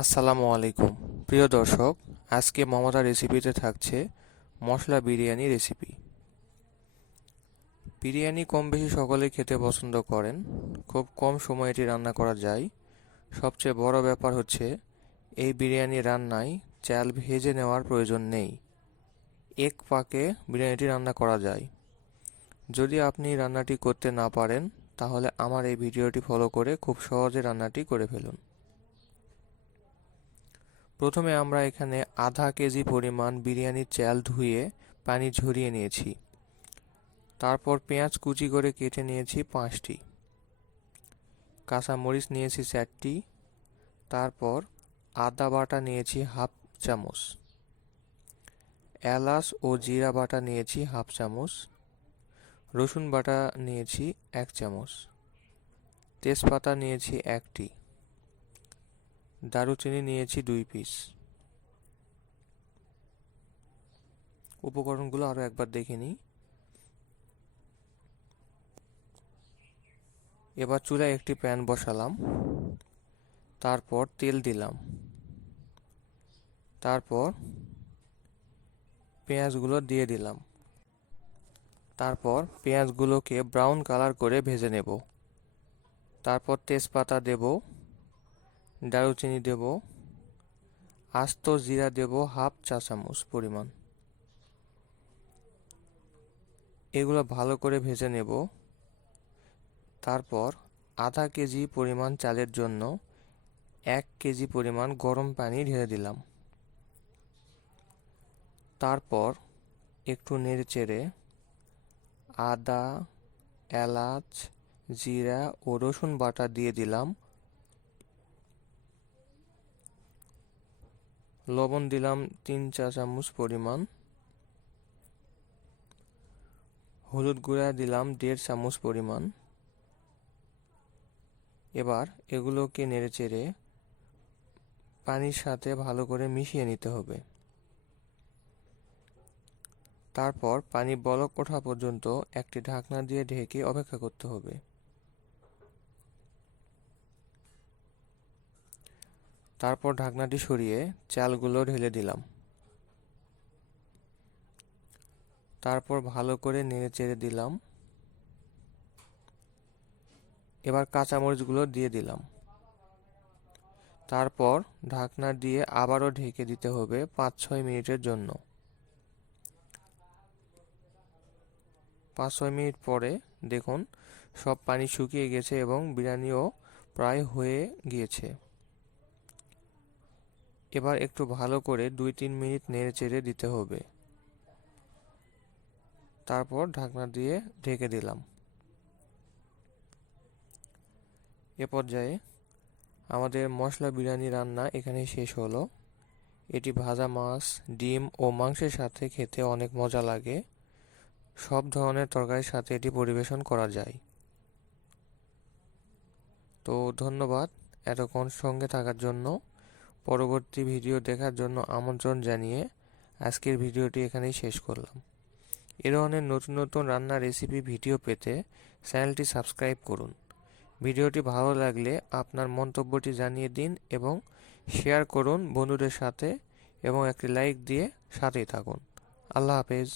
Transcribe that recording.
আসসালামু আলাইকুম প্রিয় দর্শক, আজকে মমতা রেসিপিতে থাকছে মশলা বিরিয়ানি রেসিপি। বিরিয়ানি কম বেশি সকলেই খেতে পছন্দ করেন। খুব কম সময়ে এটি রান্না করা যায়। সবচেয়ে বড় ব্যাপার হচ্ছে এই বিরিয়ানি রান্নায় চাল ভেজে নেওয়ার প্রয়োজন নেই। এক পাকে বিরিয়ানিটি রান্না করা যায়। যদি আপনি রান্নাটি করতে না পারেন তাহলে আমার এই ভিডিওটি ফলো করে খুব সহজে রান্নাটি করে ফেলুন। প্রথমে আমরা এখানে আধা কেজি পরিমাণ বিরিয়ানির চাল ধুয়ে পানি ঝরিয়ে নিয়েছি। তারপর পেঁয়াজ কুচি করে কেটে নিয়েছি 5টি, কাঁচামরিচ নিয়েছি 4টি, তারপর আদা বাটা নিয়েছি হাফ চামচ, এলাচ ও জিরা বাটা নিয়েছি হাফ চামচ, রসুন বাটা নিয়েছি 1 চামচ, তেজপাতা নিয়েছি 1টি, দারুচিনি নিয়েছি 2 পিস। উপকরণগুলো আরও একবার দেখে নিই। এবার চুলায় একটি প্যান বসালাম, তারপর তেল দিলাম, তারপর পেঁয়াজগুলো দিয়ে দিলাম, তারপর পেঁয়াজগুলোকে ব্রাউন কালার করে ভেজে নেব। তারপর তেজপাতা দেব, দারুচিনি দেব, আস্ত জিরা দেব হাফ চা চামচ পরিমাণ। এগুলো ভালো করে ভেজে নেব। তারপর আধা কেজি পরিমাণ চালের জন্য 1 কেজি পরিমাণ গরম পানি ঢেলে দিলাম। তারপর একটু নেড়েচেড়ে আদা, এলাচ, জিরা ও রসুন বাটা দিয়ে দিলাম। লবণ দিলাম 3 চা চামচ পরিমাণ, হলুদ গুঁড়া দিলাম 1.5 চামচ পরিমাণ। এবার এগুলোকে নেড়েচেড়ে পানির সাথে ভালো করে মিশিয়ে নিতে হবে। তারপর পানি বলক ওঠা পর্যন্ত একটি ঢাকনা দিয়ে ঢেকে অপেক্ষা করতে হবে। তারপর ঢাকনাটি সরিয়ে চালগুলো ঢেলে দিলাম। তারপর ভালো করে নেড়েচেড়ে দিলাম। এবার কাঁচামরিচগুলো দিয়ে দিলাম। তারপর ঢাকনা দিয়ে আবারও ঢেকে দিতে হবে 5-6 মিনিটের জন্য। 5-6 মিনিট পরে দেখুন সব পানি শুকিয়ে গেছে এবং বিরিয়ানিও প্রায় হয়ে গিয়েছে। এবার একটু ভালো করে 2-3 মিনিট নেড়েচেড়ে দিতে হবে। তারপর ঢাকনা দিয়ে ঢেকে দিলাম। এ পর্যায়ে আমাদের মশলা বিরিয়ানি রান্না এখানে শেষ হলো। এটি ভাজা মাছ, ডিম ও মাংসের সাথে খেতে অনেক মজা লাগে। সব ধরনের তরকারির সাথে এটি পরিবেশন করা যায়। তো ধন্যবাদ এতক্ষণ সঙ্গে থাকার জন্য। পরবর্তী ভিডিও দেখার জন্য আমন্ত্রণ জানিয়ে আজকের ভিডিওটি এখানেই শেষ করলাম। এ ধরনের নতুন নতুন রান্নার রেসিপি ভিডিও পেতে চ্যানেলটি সাবস্ক্রাইব করুন। ভিডিওটি ভালো লাগলে আপনার মন্তব্যটি জানিয়ে দিন এবং শেয়ার করুন বন্ধুদের সাথে এবং একটি লাইক দিয়ে সাথেই থাকুন। আল্লাহ হাফেজ।